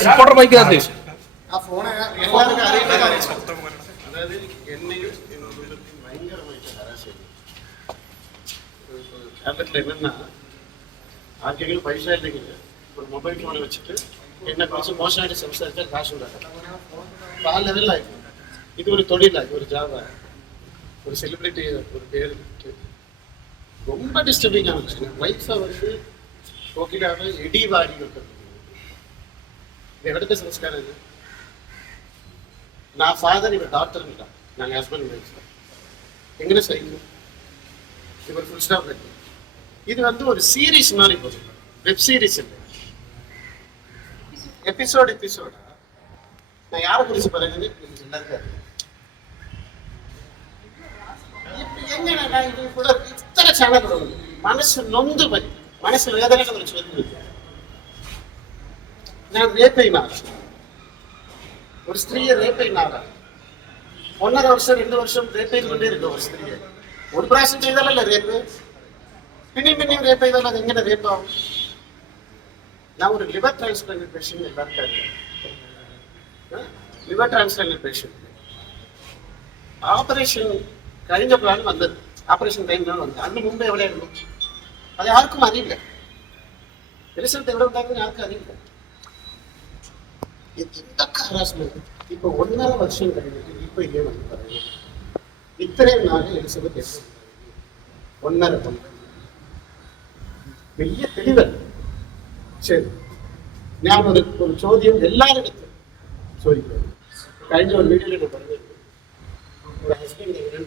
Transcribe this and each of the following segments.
Reporter അതായത് എന്നെയും ഭയങ്കരമായിട്ട് ചെയ്തു ആർക്കെങ്കിലും പൈസ ഇല്ലെങ്കിൽ ഒരു മൊബൈൽ ഫോൺ വെച്ചിട്ട് എന്നെ കുറിച്ച് മോശമായിട്ട് സംസാരിച്ചാൽ കാശ് ഉണ്ടാക്കാം. ഇതൊരു തൊഴിലായി ഒരു ജാബായ ഒരു സെലിബ്രിറ്റി ഒരു പേര് ரொம்ப டிஸ்டர்பிங்கான விஷயம் ஒய்ஃபை வந்து போக்கிடாமல் இடி வாடி வைக்கிறது. இது எடுத்த சம்ஸ்காரம் என்ன நான் ஃபாதர் இவர் டாக்டர் டாக்டர்ன்றா நாங்கள் ஹஸ்பண்ட் ஒய்ஃப் எங்கே செய்யணும் இவர் ஃபுல் ஸ்டாப் இது வந்து ஒரு சீரீஸ் மாதிரி போதும் வெப் சீரீஸ் இல்லை எபிசோடு நான் யாரை குறிச்சு பாருங்க? எங்க நான் இது கூட എങ്ങനെയാ ഇത് ഇവിടെ ഇത്ര ചാനലുകളുണ്ട് മനസ്സ് നൊന്ത് പോയി മനസ്സ് വേദനയുടെ ഒരു ചോദ്യം ഞാൻ റേപ്പ് ചെയ്യുന്ന ആളാണ് ഒരു സ്ത്രീയെ റേപ്പ് ചെയ്യുന്ന ആളാണ് ഒന്നര വർഷം രണ്ട് വർഷം റേപ്പ് ചെയ്തുകൊണ്ടേ ഇരിക്കും ഒരു സ്ത്രീയെ ഒരു പ്രാവശ്യം ചെയ്താലല്ലേ റേപ്പ് പിന്നെയും പിന്നെയും റേപ്പ് ചെയ്താൽ അത് എങ്ങനെ റേപ്പ് ആവും ഞാൻ ഒരു ലിവർ ട്രാൻസ്പ്ലാന്റ് പേഷ്യന്റ് എല്ലാവർക്കും അറിയാം ലിവർ ട്രാൻസ്പ്ലാന്റ് പേഷ്യന്റ് ഓപ്പറേഷൻ കഴിഞ്ഞപ്പോഴാണ് വന്നത് ഓപ്പറേഷൻ ടൈമിലാണ് വന്നത് അതിന് മുമ്പ് എവിടെയായിരുന്നു അത് ആർക്കും അറിയില്ല റിസൾട്ട് എവിടെ ഉണ്ടാകുന്ന ആർക്കും അറിയില്ല എന്തൊക്കെ ഹറാസ്മെന്റ് ഇപ്പൊ ഒന്നര വർഷം കഴിഞ്ഞിട്ട് ഇപ്പൊ ഇല്ലെന്ന് പറയുന്നത് ഇത്രയും നാളെ എലിസബത്ത് എവിടെ ഉണ്ടായിരുന്നു? ഒന്നര കൊല്ലം വലിയ തെളിവല്ല ശരി ഞാൻ ഒരു ഒരു ചോദ്യം എല്ലാവരുടെ ചോദിക്കുന്നത് കഴിഞ്ഞ ഒരു വീഡിയോയിൽ പറഞ്ഞിരുന്നു ஒரு ஹஸ்பண்ட் ஒரு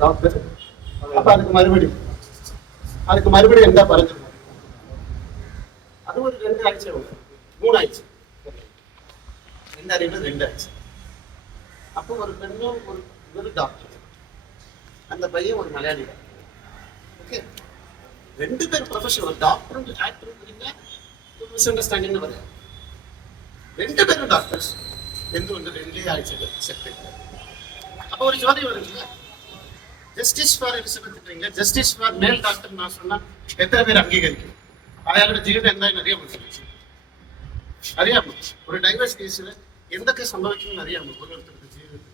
டாக்டர். அப்ப அதுக்கு மறுபடி. அதுக்கு மறுபடியும் எந்த பறஞ்சிருக்கும் அது ஒரு ரெண்டு ஆயிடுச்சு. மூணு ஆயிடுச்சு ரெண்டாயிரம் ரெண்டு ஆயிடுச்சு. அப்போ ஒரு பெண்ணும் ஒரு ஒரு டாக்டர். அந்த பையன் ஒரு மலையாளி ஓகே ரெண்டு பேர் ப்ரொஃபஷன் ஒரு டாக்டர் ஆக்டருங்கிறீங்க ஒரு மிஸ் அண்டர்ஸ்டாண்டிங்னு வரையாது ரெண்டு பேரும் டாக்டர்ஸ் எந்த ஒன்று ரெண்டே ஆயிடுச்சு. செக்டர் அப்போ ஒரு ஜோதி வருது justice for Elizabeth justice for മേൽ ഡോക്ടർ நான் சொன்னா എത്ര പേര് അംഗീകരിക്കും അയാളുടെ ജീവിതം എന്തായാലും അറിയാൻ പറ്റില്ല അറിയാമോ ഒരു ഡൈവേഴ്സ് കേസിൽ എന്തൊക്കെ സംഭവിക്കുമെന്ന് അറിയാമോ ഓരോരുത്തരുടെ ജീവിതത്തിൽ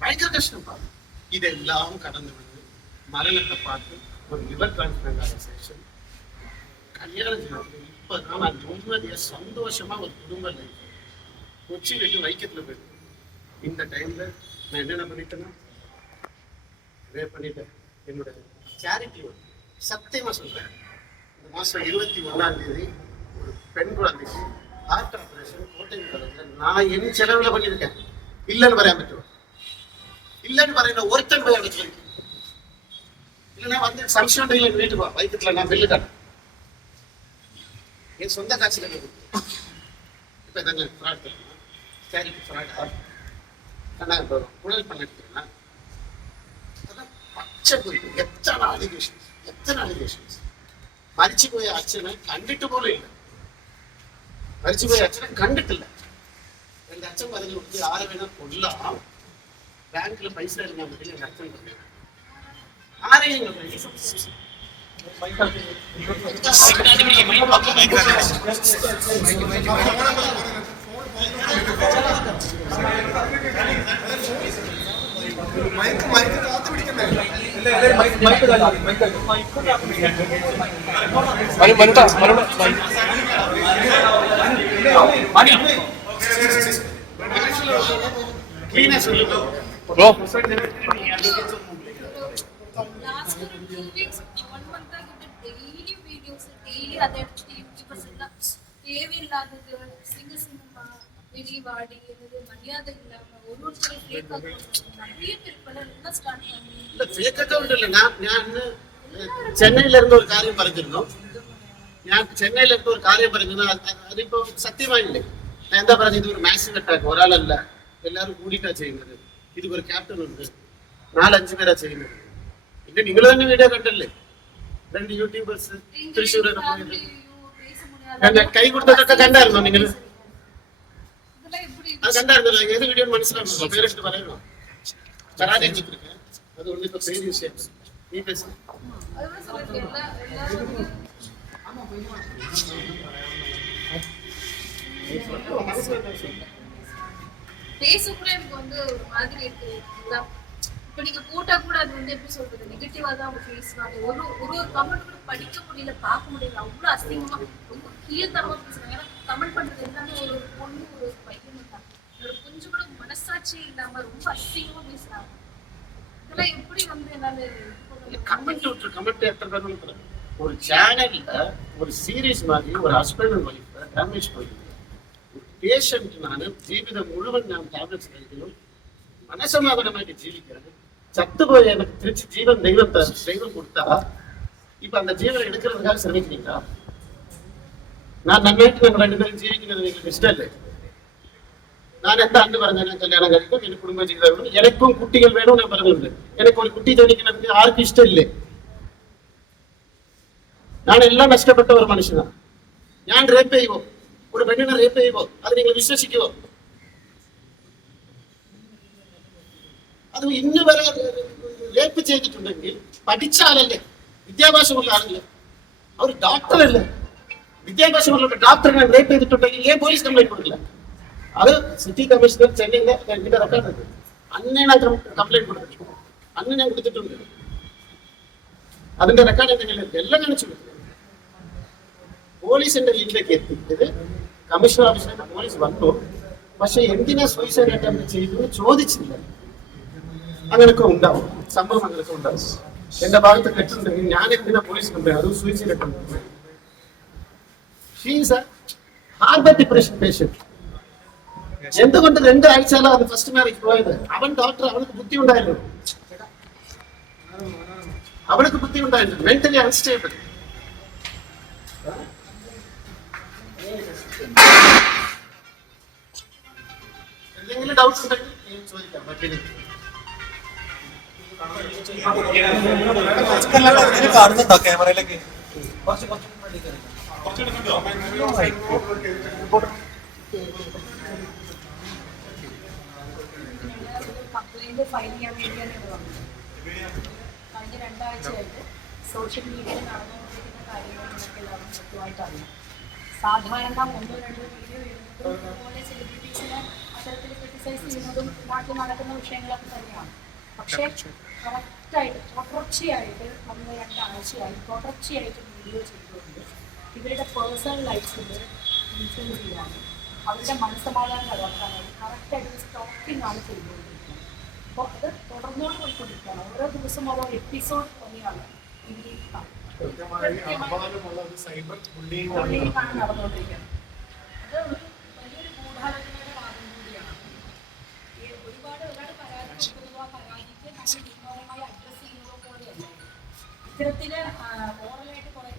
ഭയങ്കര കഷ്ടപ്പാട് ഇതെല്ലാം കടന്നു വന്ന് മരണത്തെ പാട്ട് ഒരു ലിവർ ട്രാൻസ്പ്ലാന്റ് ആയ ശേഷം கல்யாணம் செய்யறது இப்பதான் நான் நிம்மதியா சந்தோஷமா ஒரு குடும்ப லைஃப் கொச்சி விட்டு வைக்கத்துல போயிட்டு இந்த டைம்ல நான் என்னென்ன பண்ணிட்டேன்னா ரேப் பண்ணிட்டேன் என்னோட சேரிட்டி சத்தியமா சொல்றேன் இந்த மாசம் இருபத்தி ஒண்ணாம் தேதி ஒரு பெண் குழந்தைக்கு ஹார்ட் ஆபரேஷன் கோட்டை காலேஜ்ல நான் என் செலவுல பண்ணியிருக்கேன் இல்லைன்னு പറയാൻ പറ്റുമോ இல்லைன்னு പറയുന്ന ഒരുത്തൻ പോയി അവിടെ ചോദിക്കും இல்லைன்னா வந்து സംശയം ഉണ്ടെങ്കിൽ എന്റെ വീട്ടിൽ പോവാ വൈകിട്ടില്ല ഞാൻ ബില്ല് കാട്ടും என் சொந்த காட்சியில் இப்போ தாங்க ஃப்ராட் பண்ணலாம் சேரிட்டி ஃப்ராடா நான் இப்போ உடல் பண்ணிட்டுருக்கேன்னா அதெல்லாம் പച്ച കുറിപ്പ് എത്ര അലിഗേഷൻസ് എത്ര അലിഗേഷൻസ് മരിച്ചുപോയ അച്ഛനെ കണ്ടിട്ട് പോലും ഇല്ല മരിച്ചുപോയ അച്ഛനെ കണ്ടിട്ടില്ല എന്റെ അച്ഛൻ പറഞ്ഞു കൊടുത്ത് ആരെ വേണം കൊല്ലാം ബാങ്കിൽ പൈസ ഇറങ്ങാൻ പറ്റില്ല എന്റെ അച്ഛൻ പറഞ്ഞു ആരെയും നിങ്ങൾ മൈക്ക് മൈക്ക് കാത്തു പിടിക്കണ്ടേ മനു മനുട്ടാ മനുട ക്ലീനാ சொல்லுங்க ബ്രോ ലാസ്റ്റ് ഒരു ടു വീക്സ് വൺ മന്ത് ആയിട്ട് ഡെയിലി വീഡിയോസ് ഡെയിലി അതെ യൂട്യൂബേഴ്സ് എല്ലാം தேவையில்லாதது சிங்க சிங்கமா விரிவாடி என்னது மரியாதை இல்லாம ஒரு ஒருத்தரும் ஃபேக் அக்கௌண்ட் நிறைய பேர் இப்ப எல்லாம் ஸ்டார்ட் பண்ணி இல்ல ഫേക്ക് അക്കൗണ്ട് അല്ല ഞാൻ ഞാൻ ഇന്ന് ചെന്നൈയിലിരുന്ന ഒരു കാര്യം പറഞ്ഞിരുന്നു ഞാൻ ചെന്നൈയിലിരുന്ന ഒരു കാര്യം പറഞ്ഞത് അതിപ്പോ സത്യമായില്ലേ ഞാൻ എന്താ പറഞ്ഞത് ഇതൊരു മാസിവ് അറ്റാക്ക് ഒരാളല്ല എല്ലാവരും കൂടിയിട്ടാ ചെയ്യുന്നത് ഇതിപ്പോ ഒരു ക്യാപ്റ്റൻ ഉണ്ട് നാലഞ്ചു പേരാ ചെയ്യുന്നത് പിന്നെ നിങ്ങൾ തന്നെ വീഡിയോ കണ്ടല്ലേ രണ്ട് യൂട്യൂബേഴ്സ് തൃശ്ശൂർ കൈ കൊടുത്തതൊക്കെ കണ്ടായിരുന്നോ നിങ്ങൾ அது கண்டாடுறது வரையணும்? அது வந்து விஷயம். நீ பேசு. பேசக்கூட வந்து மாதிரி இப்ப நீங்க கூட்டா கூட அது வந்து எப்படி சொல்றது? நெகட்டிவா தான் அவங்க பேசுவாங்க. ஒரு ஒரு ஒரு கமெண்ட் கூட படிக்க முடியல பார்க்க முடியல. அவ்வளவு அசிங்கமா ரொம்ப கீழ்த்தரமா பேசுறாங்க ஏன்னா கமெண்ட் பண்றது எல்லாமே ஒரு பொண்ணு ஒரு பையன் மனசாட்சி இல்லாம ரொம்ப அசிங்கமா பேசுறாங்க. இதெல்லாம் எப்படி வந்து என்னால கமெண்ட் விட்டு கமெண்ட் ஏற்றதான்னு ஒரு சேனல்ல ஒரு சீரியஸ் மாதிரி ஒரு ஹஸ்பண்ட் அண்ட் ஒய்ஃப் டேமேஜ் பண்ணிருக்கேன் பேஷண்ட் நான் ஜீவிதம் முழுவதும் நான் டேப்லெட்ஸ் கழிக்கணும் மனசமாதானமாയിട്ട് ஜீவிக்கிறேன். சத்து போய் எனக்கு திருச்சி ஜீவன் தெய்வம் தெய்வம் கொடுத்தா இப்ப அந்த ஜீவனை எடுக்கிறதுக்காக சிரமிக்கிறீங்களா? நான் நன்மைக்கு நாங்கள் ரெண்டு பேரும் ஜீவிக்கிறது எங்களுக்கு இஷ்டம் இல்லை. ഞാൻ എന്താ അന്ന് പറഞ്ഞാൽ കല്യാണം കഴിക്കും എനിക്ക് കുടുംബ ജീവിതം വേണം എനിക്കും കുട്ടികൾ വേണം ഞാൻ പറഞ്ഞിട്ടുണ്ട് എനിക്ക് ഒരു കുട്ടി ജനിക്കുന്നത് ആർക്കും ഇഷ്ടമില്ലേ ഞാൻ എല്ലാം നഷ്ടപ്പെട്ട ഒരു മനുഷ്യനാണ് ഞാൻ റേപ്പ് ചെയ്യുമോ ഒരു പെണ്ണിനെ റേപ്പ് ചെയ്യുമോ അത് നിങ്ങൾ വിശ്വസിക്കുമോ അത് ഇന്ന് വരെ റേപ്പ് ചെയ്തിട്ടുണ്ടെങ്കിൽ പഠിച്ച ആളല്ലേ? വിദ്യാഭ്യാസമുള്ള ആളല്ലേ? അവർ ഡോക്ടറല്ലേ വിദ്യാഭ്യാസമുള്ള ഡോക്ടറിനെ റേപ്പ് ചെയ്തിട്ടുണ്ടെങ്കിൽ ഏ പോലീസ് കംപ്ലൈന്റ് കൊടുക്കില്ല. അത് സിറ്റി കമ്മീഷണർ ചെന്നൈയിലെ എന്റെ റെക്കോർഡ് അന്നേണ് കംപ്ലൈന്റ് കൊടുത്തിട്ടുണ്ട് അന്ന് ഞാൻ കൊടുത്തിട്ടുണ്ട്. അതിന്റെ റെക്കോർഡ് എന്തെങ്കിലും എല്ലാം കാണിച്ചു പോലീസ് പോലീസിന്റെ ലീഗിലേക്ക് എത്തിയത് കമ്മീഷണർ ഓഫീസിലേക്ക് പോലീസ് വന്നു. പക്ഷെ എന്തിനാ സൂയിസൈഡ് അറ്റംപ്റ്റ് ചെയ്തു ചോദിച്ചില്ല. അങ്ങനൊക്കെ ഉണ്ടാവും. സംഭവം അങ്ങനൊക്കെ ഉണ്ടാവും. എന്റെ ഭാഗത്ത് തെറ്റുണ്ടെങ്കിൽ ഞാൻ എന്തിനാ പോലീസ് കൊണ്ടുപോയി അതും suicide attempt she's harbour depression patient എന്തുകൊണ്ട് രണ്ടാഴ്ചയാണ് അത് ഫസ്റ്റ് മാരേജ് പോയത്? അവൻ ഡോക്ടർ അവനക്ക് ബുദ്ധി ഉണ്ടായിരുന്നു അവനക്ക് ബുദ്ധി ഉണ്ടായിരുന്നു മെന്റലി അൺസ്റ്റേബിൾ എന്തെങ്കിലും ഡൗട്ട്സ് ഉണ്ടെങ്കിൽ ചോദിക്കാം വക്കീലിന്. കാണുന്നുണ്ടോ ക്യാമറയിലൊക്കെ കംപ്ലൈന്റ് ഫയൽ ചെയ്യാൻ വേണ്ടിയാണ് ഇവിടെ വന്നത് കഴിഞ്ഞ രണ്ടാഴ്ചയായിട്ട് സോഷ്യൽ മീഡിയയിൽ നടന്നുകൊണ്ടിരിക്കുന്ന കാര്യങ്ങൾ നമുക്ക് എല്ലാവരും കൃത്യമായിട്ട് അറിയാം. സാധാരണ ഒന്നോ രണ്ടോ വീഡിയോ ഇടുന്നതും അതുപോലെ സെലിബ്രിറ്റീസിനെ അത്തരത്തിൽ ക്രിറ്റിസൈസ് ചെയ്യുന്നതും നാട്ടിൽ നടക്കുന്ന വിഷയങ്ങളൊക്കെ തന്നെയാണ്. പക്ഷേ കറക്റ്റായിട്ട് തുടർച്ചയായിട്ട് നമ്മൾ രണ്ടാഴ്ചയായി തുടർച്ചയായിട്ട് വീഡിയോ ചെയ്തുകൊണ്ട് ഇവരുടെ പേഴ്സണൽ ലൈഫിൽ ഇൻഫ്ലുവൻസ് ചെയ്യാനും അവരുടെ മനസ്സമാധാനം തകർക്കാനായി കറക്റ്റായിട്ട് സ്റ്റോക്കിംഗ് ആണ് ചെയ്തുകൊണ്ടിരിക്കുന്നത്. അപ്പോൾ അത് തുടർന്നുകൊണ്ട് പോയിക്കൊണ്ടിരിക്കുകയാണ് ഓരോ ദിവസം ഓരോ എപ്പിസോഡ് തന്നെയാണ് ഇതിൽ അപമാനമുള്ള ഒരു സൈബർ ബുള്ളിങ് ആണ് പുള്ളിയാണ് നടന്നുകൊണ്ടിരിക്കുന്നത്. അത് ഒരു വലിയൊരു ഗൂഢാലോചനയുടെ ഭാഗം കൂടിയാണ്. ഈ ഒരുപാട് ഒരാൾ പരാതി കൊടുക്കുന്നതോ ആ പരാതിക്ക് നമ്മൾ നിയമപരമായി അഡ്രസ് ചെയ്യുന്നതോ പോലെയല്ല ഇത്തരത്തിൽ ഓറലായിട്ട് കുറെ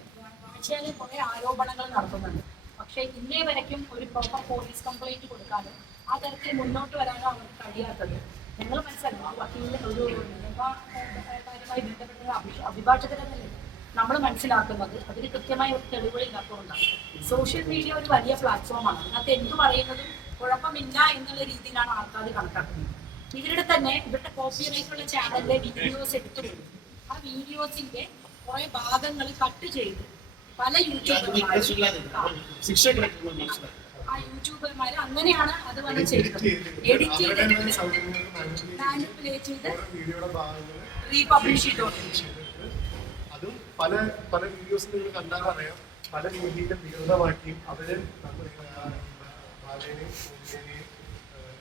കുറെ ആരോപണങ്ങൾ നടത്തുന്നുണ്ട്. പക്ഷേ ഇന്നേ വരയ്ക്കും ഒരു പ്രോപ്പർ പോലീസ് കംപ്ലൈന്റ് കൊടുക്കാനും ആ തരത്തിൽ മുന്നോട്ട് വരാനോ അവർക്ക് കഴിയാത്തത്. ഞങ്ങൾ മനസ്സിലാക്കണം. വക്കീലിന്റെ ഒരു നിയമകാര്യമായി ബന്ധപ്പെട്ട അഭി- അഭിഭാഷകരെന്നല്ലേ നമ്മൾ മനസ്സിലാക്കുന്നത് അതിന് കൃത്യമായ ഒരു തെളിവുകളില്ലാത്തതുകൊണ്ടാണ് സോഷ്യൽ മീഡിയ ഒരു വലിയ പ്ലാറ്റ്ഫോമാണ് അതിനകത്ത് എന്ത് പറയുന്നതും കുഴപ്പമില്ല എന്നുള്ള രീതിയിലാണ് ആൾക്കാർ കണക്കാക്കുന്നത്. ഇവരുടെ തന്നെ ഇവരുടെ കോപ്പിറൈറ്റ് ഉള്ള ചാനലിലെ വീഡിയോസ് എടുത്തു കൊടുക്കും. ആ വീഡിയോസിന്റെ കുറെ ഭാഗങ്ങൾ കട്ട് ചെയ്ത് പല യൂട്യൂബ് യൂട്യൂബർമാരും ശിക്ഷ ആ യൂട്യൂബർമാർ അങ്ങനെയാണ് അത് വന്ന് ചെയ്തത് എഡിറ്റ് ചെയ്തിട്ട് മാനിപ്പുലേറ്റ് ചെയ്ത് റീപബ്ലിഷ് ചെയ്തോണ്ട് ചെയ്തിട്ട് അതും പല പല വീഡിയോസ് നിങ്ങൾ കണ്ടാൽ അറിയാം. പല രീതിയിലും വിരോധമാക്കിയും അവർ ബാലേനെയും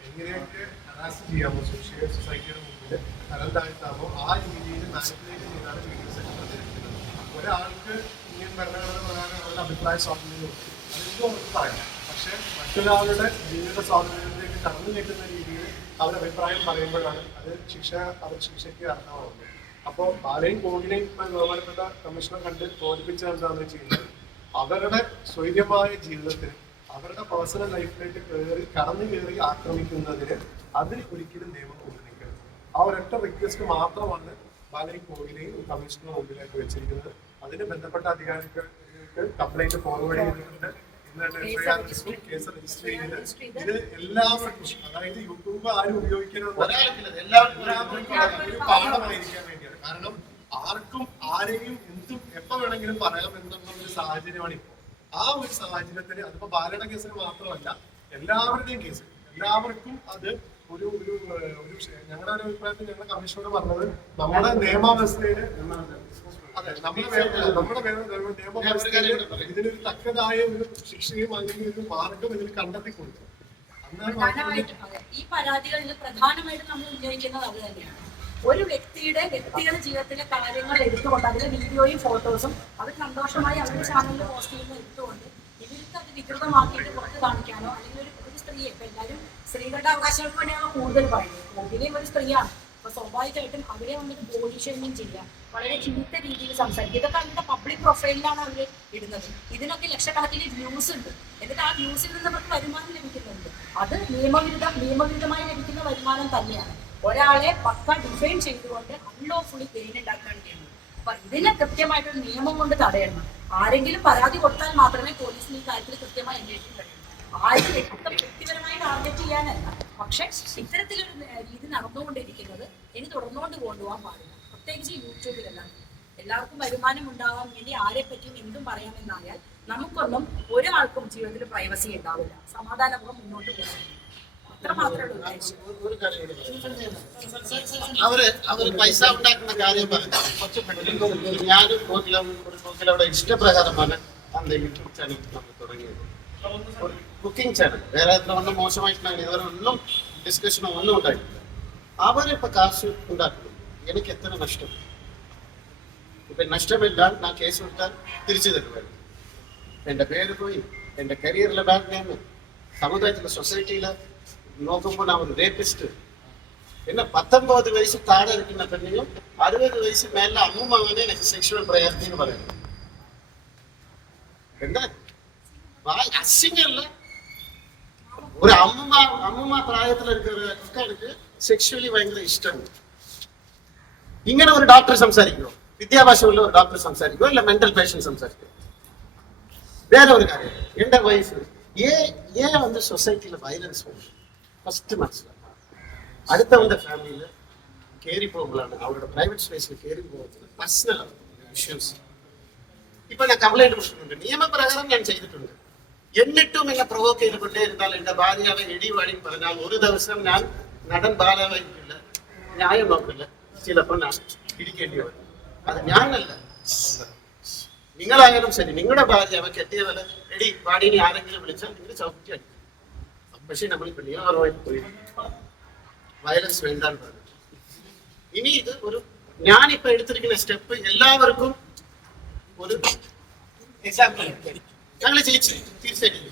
എങ്ങനെയൊക്കെ ഹറാസ് ചെയ്യാമോ സോഷ്യൽ സൊസൈറ്റിയുടെ മുമ്പിൽ തരം താഴ്ത്താമോ ആ രീതിയിൽ മാനിപ്പുലേറ്റ് ചെയ്താണ് വീഡിയോസ് ഒക്കെ പ്രചരിക്കുന്നത് ഒരാൾക്ക് ഇന്ത്യൻ ഭരണഘടന പ്രകാരം അവരുടെ അഭിപ്രായ സ്വാതന്ത്ര്യം അതെന്തും അവർക്ക് പറയാം പക്ഷെ മറ്റൊരാളുടെ ജീവിത സ്വാതന്ത്ര്യത്തിലേക്ക് കടന്നു നീട്ടുന്ന രീതിയിൽ അവരുടെ അഭിപ്രായം പറയുമ്പോഴാണ് അത് ശിക്ഷ അവർ ശിക്ഷയ്ക്ക് അർഹമാവുന്നത് അപ്പോൾ ബാലയും കോവിനെയും ബഹുമാനപ്പെട്ട കമ്മീഷണർ കണ്ട് തോൽപ്പിച്ച എന്താണെന്ന് വെച്ച് കഴിഞ്ഞാൽ അവരുടെ സ്വൈര്യമായ ജീവിതത്തിൽ അവരുടെ പേഴ്സണൽ ലൈഫിലേക്ക് കയറി കടന്നു കയറി ആക്രമിക്കുന്നതിന് അതിന് ഒരിക്കലും നിയമം കൊണ്ടുനിൽക്കരുത് ആ ഒരൊറ്റ റിക്വസ്റ്റ് മാത്രമാണ് ബാലയും കോകിനെയും കമ്മീഷണർ മുമ്പിലേക്ക് വെച്ചിരിക്കുന്നത്. അതിന് ബന്ധപ്പെട്ട അധികാരികൾക്ക് കംപ്ലൈന്റ് ഫോർവേഡ് ചെയ്തിട്ടുണ്ട്. കേസ് രജിസ്റ്റർ ചെയ്ത് ഇത് എല്ലാവർക്കും അതായത് യൂട്യൂബ് ആരും എല്ലാവർക്കും ഒരു പാഠമായിരിക്കാൻ വേണ്ടിയാണ്. കാരണം ആർക്കും ആരെയും എന്തും എപ്പോ വേണമെങ്കിലും പറയാം എന്നുള്ള ഒരു സാഹചര്യമാണ് ഇപ്പോൾ ആ ഒരു സാഹചര്യത്തിൽ അതിപ്പോ ബാലയുടെ കേസിന് മാത്രമല്ല എല്ലാവരുടെയും കേസ്. എല്ലാവർക്കും അത് ഒരു ഒരു ഒരു ഞങ്ങളുടെ ഒരു അഭിപ്രായത്തിൽ ഞങ്ങളുടെ കമ്മീഷനോട് പറഞ്ഞത് നമ്മുടെ നിയമാവസ്ഥയിൽ ഇതിനൊരു തക്കതായ ഒരു ശിക്ഷയും അല്ലെങ്കിൽ ഒരു മാർഗം ഇതിൽ കണ്ടെത്തി കൊടുക്കും എന്നാൽ പ്രധാനമായിട്ടും അതെ ഈ പരാതികളിൽ പ്രധാനമായിട്ടും നമ്മൾ ഉന്നയിക്കുന്നത് അത് തന്നെയാണ്. ഒരു വ്യക്തിയുടെ വ്യക്തിഗത ജീവിതത്തിലെ കാര്യങ്ങൾ എടുത്തുകൊണ്ട് അതിലെ വീഡിയോയും ഫോട്ടോസും അത് സന്തോഷമായി അവരുടെ ചാനലിൽ പോസ്റ്റ് ചെയ്യുന്ന എടുത്തുകൊണ്ട് ഇവർക്ക് അത് വികൃതമാക്കിയിട്ട് പുറത്ത് കാണിക്കാനോ അല്ലെങ്കിൽ ഒരു ഒരു സ്ത്രീയെ ഇപ്പൊ എല്ലാവരും സ്ത്രീകളുടെ അവകാശങ്ങൾക്ക് വേണ്ടിയാണ് കൂടുതൽ പറയുന്നത്. മോദിനെയും ഒരു സ്ത്രീയാണ്. അപ്പൊ സ്വാഭാവികമായിട്ടും അവരെ വന്നിട്ട് ബോഡി ഷേമിങ് ചെയ്യുക വളരെ ചീത്ത രീതിയിൽ സംസാരിക്കുക ഇതൊക്കെ അവരുടെ പബ്ലിക് പ്രൊഫൈലിലാണ് അവർ ഇടുന്നത്. ഇതിനൊക്കെ ലക്ഷക്കണക്കിന് വ്യൂസ് ഉണ്ട്. എന്നിട്ട് ആ വ്യൂസിൽ നിന്ന് അവർക്ക് വരുമാനം ലഭിക്കുന്നുണ്ട്. അത് നിയമവിരുദ്ധ നിയമവിരുദ്ധമായി ലഭിക്കുന്ന വരുമാനം തന്നെയാണ്. ഒരാളെ പക്ക ഡിഫൈൻ ചെയ്തുകൊണ്ട് അൺലോഫുള്ളി ഗെയിൻ ഉണ്ടാക്കാൻ ചെയ്യുന്നത്. അപ്പൊ ഇതിനെ കൃത്യമായിട്ടൊരു നിയമം കൊണ്ട് തടയണം. ആരെങ്കിലും പരാതി കൊടുത്താൽ മാത്രമേ പോലീസിന് ഈ കാര്യത്തിൽ കൃത്യമായി അന്വേഷിക്കാൻ കഴിയൂ. വ്യക്തി വ്യക്തിപരമായി ടാർഗറ്റ് ചെയ്യാനല്ല പക്ഷെ ഇത്തരത്തിലൊരു രീതി നടന്നുകൊണ്ടിരിക്കുന്നത് ഇനി തുടർന്നുകൊണ്ട് കൊണ്ടുപോകാൻ പാടില്ല. പ്രത്യേകിച്ച് യൂട്യൂബിലല്ല. എല്ലാവർക്കും വരുമാനം ഉണ്ടാവാൻ വേണ്ടി ആരെ പറ്റിയും എന്തും പറയാമെന്നായാൽ നമുക്കൊന്നും ഒരാൾക്കും ജീവിതത്തിൽ പ്രൈവസി ഉണ്ടാവില്ല. സമാധാനപൂർവം മുന്നോട്ട് പോകാം. അവർ അവർ പൈസ ഉണ്ടാക്കുന്ന കാര്യം പറഞ്ഞു ഞാനും കോകിലും ഒരു കോകിലവിടെ ഇഷ്ടപ്രകാരമാണ് അന്ന് യൂട്യൂബ് ചാനൽ നമ്മൾ തുടങ്ങിയത്. കുക്കിംഗ് ചാനൽ വേറെ എത്ര ഒന്നും മോശമായിട്ടുള്ള ഇതുവരെ ഒന്നും ഡിസ്കഷനോ ഒന്നും ഉണ്ടായിട്ടില്ല. അവരിപ്പോ കാശ് ഉണ്ടാക്കുന്നു. എനിക്ക് എത്ര നഷ്ടം? ഇപ്പൊ നഷ്ടമില്ല ഞാൻ കേസ് കൊടുത്താൽ തിരിച്ചു തരുമായിരുന്നു. എന്റെ പേര് പോയി എന്റെ കരിയറിലെ ബാഡ് നെയിം സമുദായത്തിലെ സൊസൈറ്റിയിൽ നോക്കുമ്പോൾ ഞാൻ ഒരു റേപ്പിസ്റ്റ് പിന്നെ പത്തൊമ്പത് വയസ്സ് താഴെ ഇരിക്കുന്ന പെണ്ണിനും അറുപത് വയസ്സ് മേലെ അമ്മൂമ്മനെ എനിക്ക് സെക്ഷുവൽ പ്രയാരിറ്റി എന്ന് പറയുന്നത് എന്താ? വാ- അസിങ്ങല്ല ഒരു അമ്മൂമ്മ അമ്മൂമ്മ പ്രായത്തിൽ എനിക്ക് സെക്ഷുവലി ഭയങ്കര ഇഷ്ടമാണ് ഇങ്ങനെ ഒരു ഡോക്ടർ സംസാരിക്കുമോ വിദ്യാഭ്യാസമുള്ള ഒരു ഡോക്ടർ സംസാരിക്കുമോ അല്ല മെന്റൽ പേഷ്യൻ സംസാരിക്കുമോ வேற ஒரு காரியம் எந்த வயசு ஏன் ஏன் வந்து சொசைட்டில வயலன்ஸ் வருது ஃபர்ஸ்ட் மனசுல அடுத்தவங்க ஃபேமிலியில கேரி போகலான்னு அவரோட பிரைவேட் ஸ்பேஸ்ல கேரி போகிறதுல பர்சனல் ഇഷ്യൂസ് ഇപ്പൊ ഞാൻ കംപ്ലൈന്റ് കൊടുക്കുന്നുണ്ട് നിയമപ്രകാരം ഞാൻ ചെയ്തിട്ടുണ്ട് എന്നിട്ടും എന്നെ പ്രൊവോക്ക് ചെയ്തുകൊണ്ടേ ഇരുന്നാൽ എന്റെ ഭാര്യയെ ഇടിവാടി പറഞ്ഞാൽ ഒരു ദിവസം ഞാൻ നടൻ ബാലവായിരിക്കില്ല ന്യായം നോക്കില്ല. ചിലപ്പോൾ ഞാൻ ഇടിക്കേണ്ടി വരും. അത് ഞാനല്ല. നിങ്ങളായാലും ശരി നിങ്ങളുടെ ഭാര്യ അവ കെട്ടിയതല്ല എടി വാടിനെ ആരെങ്കിലും വിളിച്ചാൽ നിങ്ങൾ ചവിട്ടി അടിക്കും. പക്ഷേ നമ്മൾ നിയമപരമായി പോയി. വയലൻസ് വേണ്ടാന്ന് പറഞ്ഞു. ഇനി ഇത് ഒരു ഞാനിപ്പോ എടുത്തിരിക്കുന്ന സ്റ്റെപ്പ് എല്ലാവർക്കും ഒരു എക്സാമ്പിൾ ഞങ്ങൾ ജയിച്ചു തീർച്ചയായിട്ടും.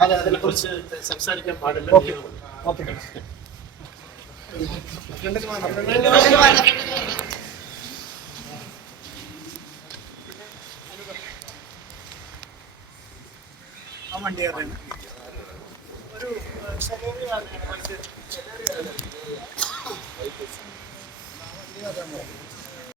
അതെ അതിനെ കുറിച്ച് സംസാരിക്കാൻ പാടില്ല. നിയമമുണ്ട്. ആ വണ്ടി അറിയണം ഒരു